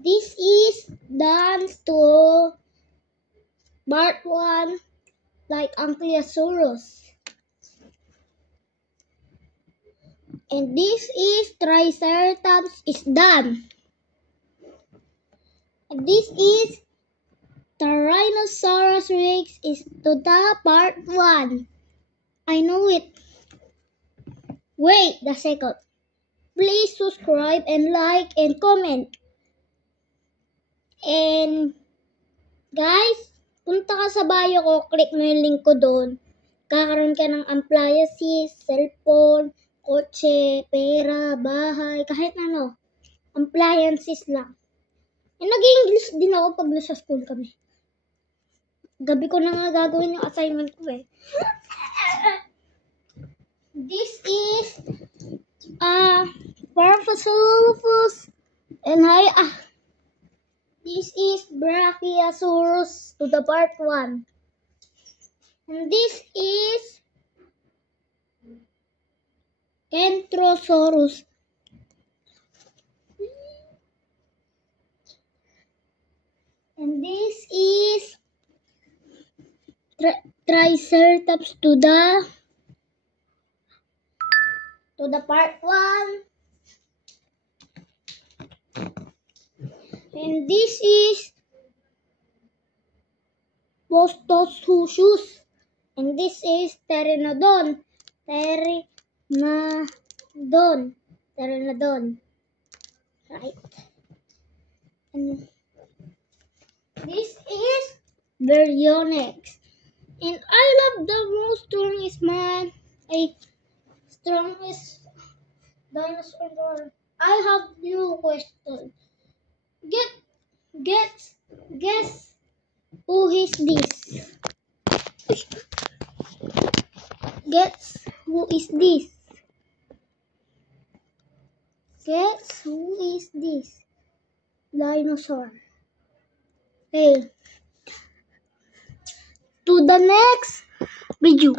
This is done to part 1 like Ankylosaurus. And this is Triceratops is done. And this is Tyrannosaurus Rex is to the part 1. I know it. Wait a second. Please subscribe and like and comment. And guys, punta ka sa bio ko, click mo yung link ko doon. Kakaroon ka ng appliances, cellphone, kotse, pera, bahay, kahit ano. Appliances lang. And nag-English din ako pag nasa school kami. Gabi ko na nga gagawin yung assignment ko eh. This is Parasaurolophus and this is Brachiosaurus to the part 1. And this is Kentrosaurus. And this is Triceratops to the part 1. And this is Postosuchus. And this is Pteranodon. Right. And this is Baryonyx. And I love the most strongest dinosaur. I have new question. Guess who is this? Guess who is this? Guess who is this? Dinosaur. Hey. To the next video.